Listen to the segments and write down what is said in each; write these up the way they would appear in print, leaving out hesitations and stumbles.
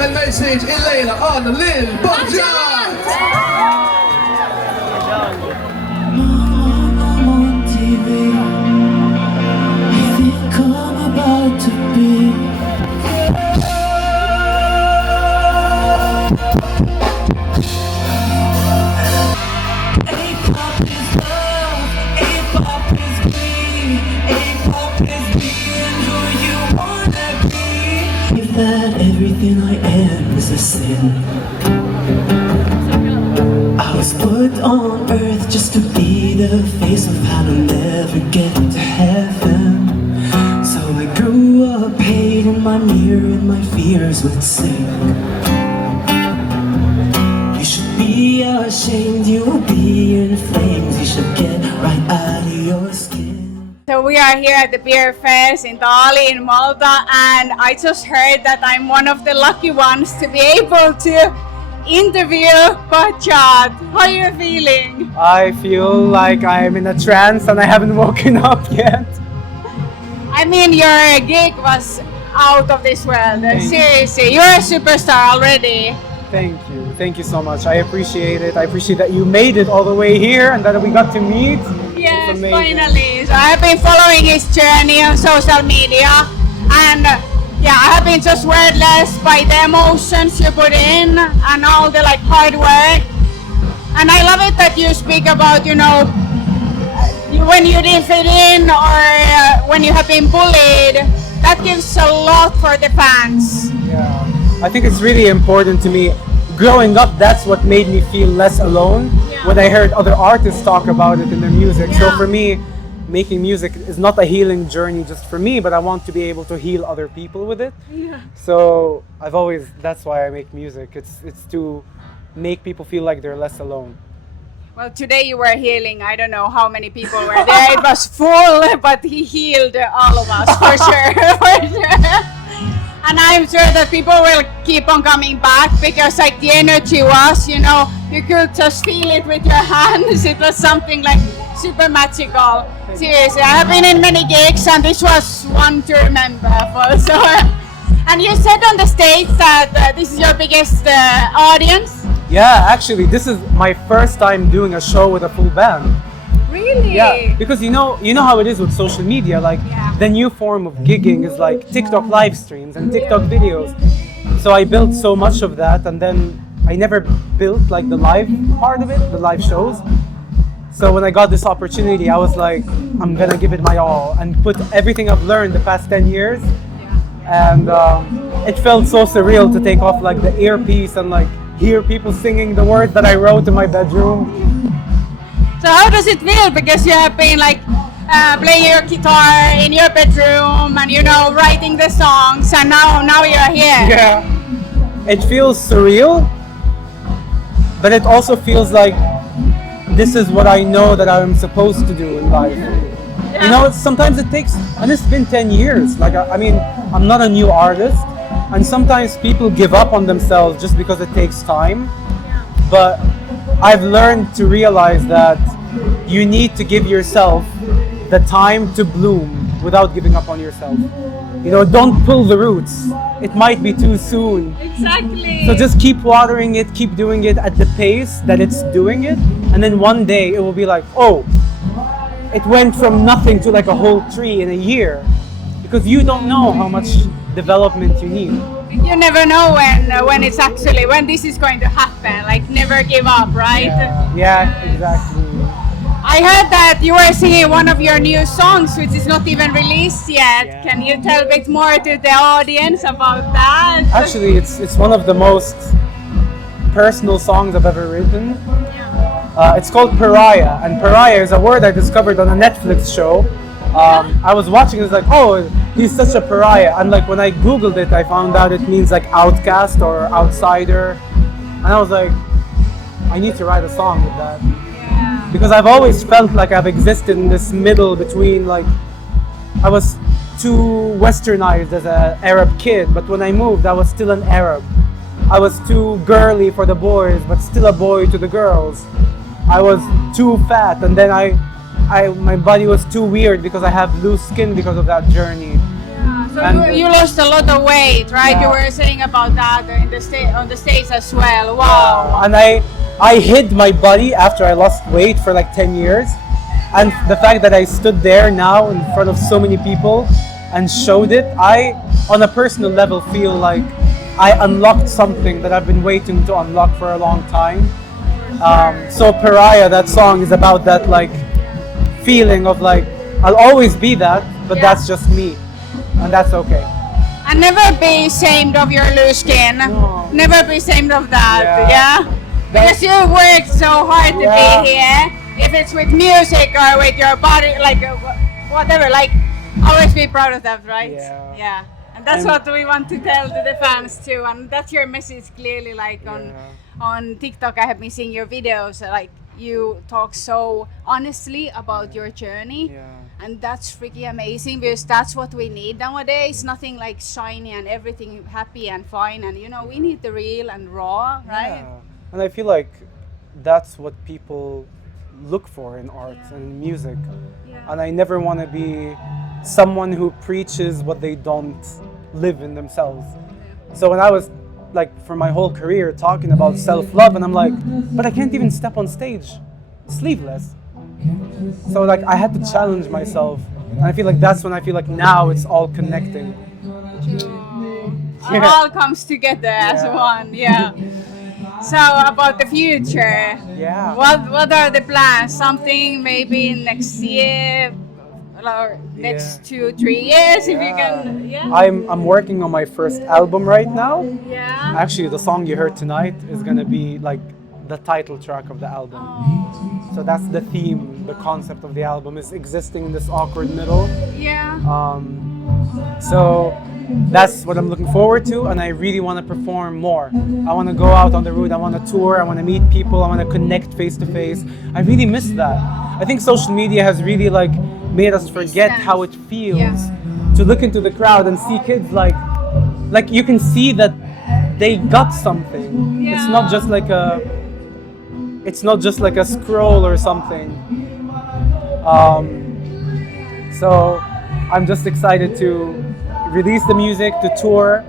dahil may stage Elena on the Lil Bahjat! On TV, I think I'm about to be. A-pop is love, A-pop is me, A-pop is being who you wanna be. If that everything I am is a sin, I was put on earth just to be the face of how to never get to heaven. So I grew up hating my mirror and my fears would sing. You should be ashamed, you will be in flames. You should get right out of your skin. So we are here at the Beer Fest in Tallinn, in Malta, and I just heard that I'm one of the lucky ones to be able to interview Bahjat. How are you feeling? I feel like I'm in a trance and I haven't woken up yet. I mean, your gig was out of this world. Seriously, you're a superstar already. Thank you so much. I appreciate it. I appreciate that you made it all the way here and that we got to meet. Yes, finally. So I have been following his journey on social media, and yeah, I have been just wordless by the emotions you put in and all the hard work. And I love it that you speak about, when you didn't fit in or when you have been bullied. That gives a lot for the fans. Yeah, I think it's really important to me. Growing up, that's what made me feel less alone when I heard other artists talk about it in their music. So for me, making music is not a healing journey just for me, but I want to be able to heal other people with it. So that's why I make music. It's to make people feel like they're less alone. Well, today you were healing. I don't know how many people were there. It was full, but he healed all of us for sure, for sure. And I'm sure that people will keep on coming back because the energy was, you could just feel it with your hands. It was something super magical. Seriously, I have been in many gigs and this was one to remember for sure. And you said on the stage that this is your biggest audience? Yeah, actually, this is my first time doing a show with a full band. Really? Yeah, because you know how it is with social media, the new form of gigging is TikTok live streams and TikTok videos. So I built so much of that, and then I never built the live part of it, the live shows. So when I got this opportunity, I was like, I'm gonna give it my all and put everything I've learned the past 10 years. And it felt so surreal to take off the earpiece and hear people singing the words that I wrote in my bedroom. So how does it feel? Because you have been playing your guitar in your bedroom and writing the songs, and now you're here. Yeah, it feels surreal, but it also feels like this is what I know that I'm supposed to do in life. Sometimes it takes, and it's been 10 years. I'm not a new artist, and sometimes people give up on themselves just because it takes time. But I've learned to realize that you need to give yourself the time to bloom without giving up on yourself. Don't pull the roots. It might be too soon. Exactly. So just keep watering it, keep doing it at the pace that it's doing it. And then one day it will be oh, it went from nothing to a whole tree in a year. Because you don't know how much development you need. You never know when this is going to happen. Never give up, right? Yeah, exactly. I heard that you were singing one of your new songs, which is not even released yet. Yeah. Can you tell a bit more to the audience about that? Actually, it's one of the most personal songs I've ever written. It's called Pariah, and Pariah is a word I discovered on a Netflix show. I was watching, it's oh, he's such a pariah, and when I googled it, I found out it means outcast or outsider, and I was like, I need to write a song with that. Because I've always felt like I've existed in this middle between I was too westernized as an Arab kid, but when I moved I was still an Arab. I was too girly for the boys, but still a boy to the girls. I was too fat, and then my body was too weird because I have loose skin because of that journey. So And you lost a lot of weight, right? Yeah. You were saying about that in the on the States as well. Wow. and I hid my body after I lost weight for like 10 years. And the fact that I stood there now in front of so many people and showed it, I, on a personal level, feel like I unlocked something that I've been waiting to unlock for a long time. So Pariah, that song is about that like feeling of like, I'll always be that, but Yeah. that's just me. And that's okay. And never be ashamed of your loose skin. No. Never be ashamed of that. Yeah. Yeah. Because you worked so hard to Yeah. be here. If it's with music or with your body, like whatever, like always be proud of that, right? Yeah. Yeah. And that's And- what we want to tell to the fans too. And that's your message clearly. Like on TikTok, I have been seeing your videos. Like you talk so honestly about your journey. Yeah. And that's freaking amazing because that's what we need nowadays. Nothing like shiny and everything happy and fine. And we need the real and raw, right? Yeah. And I feel like that's what people look for in art and in music. Yeah. And I never want to be someone who preaches what they don't live in themselves. So when I was like for my whole career talking about self-love, and I'm like, but I can't even step on stage sleeveless. So like I had to challenge myself, and I feel like that's when I feel like now it's all connecting. It all comes together as Yeah. one, yeah. So about the future, Yeah. what are the plans? Something maybe next year or next 2-3 years, if you can. Yeah. I'm working on my first album right now. Yeah. Actually, the song you heard tonight is gonna be like the title track of the album. So that's the theme, the concept of the album is existing in this awkward middle. Yeah. So that's what I'm looking forward to, and I really want to perform more. I want to go out on the road, I want to tour, I want to meet people, I want to connect face to face. I really miss that. I think social media has really like made us forget Distance. how it feels Yeah. to look into the crowd and see kids like you can see that they got something. It's Yeah. not just like a scroll or something. So I'm just excited to release the music, to tour,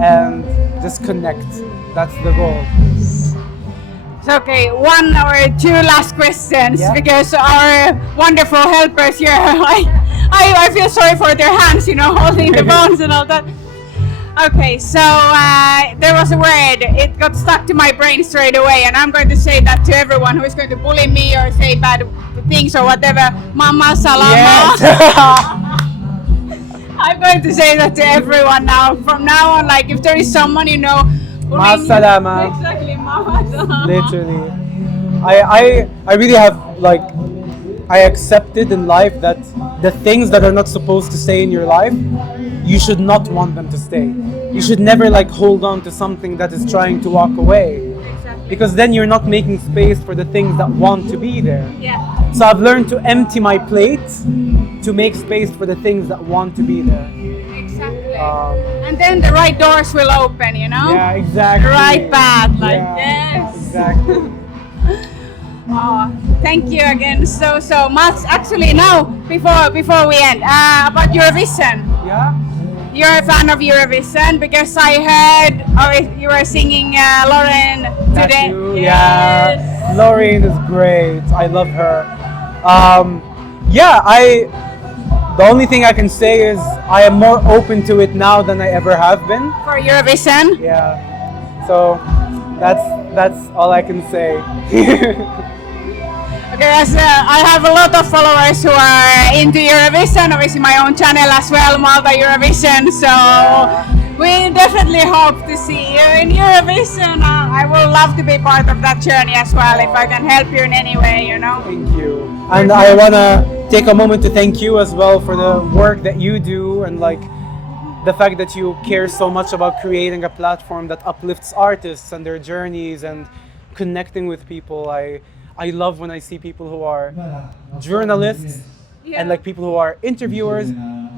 and just connect. That's the goal. So, okay, one or two last questions Yeah. because our wonderful helpers here, like, I feel sorry for their hands, holding the phones and all that. Okay, so there was a word, it got stuck to my brain straight away, and I'm going to say that to everyone who is going to bully me or say bad things or whatever. Mama salama. Yes. I'm going to say that to everyone now. From now on, like if there is someone Ma bullying you- salama. Exactly, mama salama. Literally. I really have like I accepted in life that the things that are not supposed to stay in your life, you should not want them to stay. You should never like hold on to something that is trying to walk away. Exactly. Because then you're not making space for the things that want to be there. Yeah. So I've learned to empty my plate to make space for the things that want to be there. Exactly. Um, And then the right doors will open, Yeah, exactly. The right path, like Yeah, yes. Exactly. Oh, thank you again so much. Actually, now before we end, about Eurovision. Yeah. You're a fan of Eurovision because I heard you were singing Lauren That's today. you, Yes. yeah. Lorraine is great. I love her. The only thing I can say is I am more open to it now than I ever have been. For Eurovision. Yeah. So that's all I can say. Okay, as I have a lot of followers who are into Eurovision, obviously my own channel as well, Malta Eurovision, so we definitely hope to see you in Eurovision. I would love to be part of that journey as well, if I can help you in any way, Thank you. And I want to take a moment to thank you as well for the work that you do and like the fact that you care so much about creating a platform that uplifts artists and their journeys and connecting with people. I love when I see people who are journalists and like people who are interviewers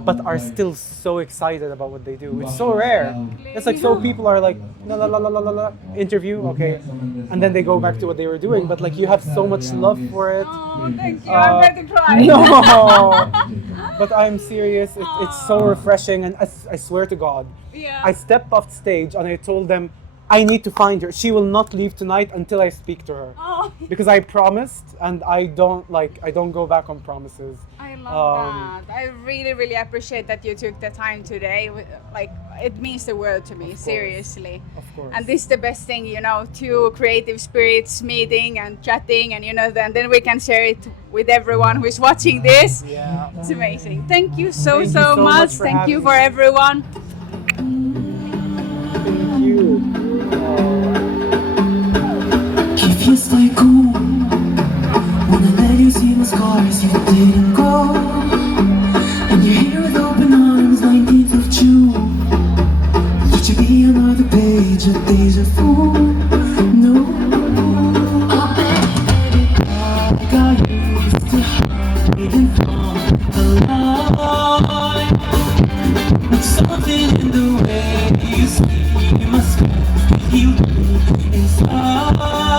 but are still so excited about what they do. It's so rare. It's like so people are like la la la la la la la interview, okay, and then they go back to what they were doing. But like you have so much love for it. Oh, thank you. I'm going to cry. No. But I'm serious. It's so refreshing, and I swear to God, Yeah. I stepped off stage and I told them I need to find her. She will not leave tonight until I speak to her. Oh, Because I promised, and I don't go back on promises. I love that. I really, really appreciate that you took the time today. Like, it means the world to me, course. seriously. Of course. And this is the best thing, you know, two creative spirits meeting and chatting, and you know, then we can share it with everyone who is watching this. Yeah. It's amazing. Thank you so Thank you so much. much for Thank you having for me. everyone. Thank you. If you stay cool, wanna let you see my scars, you didn't go. And you're here with open arms, 19th of June. Would you be another page of deja vu? No. I got used to hiding from the light. But something in the way you see my scars, you inside.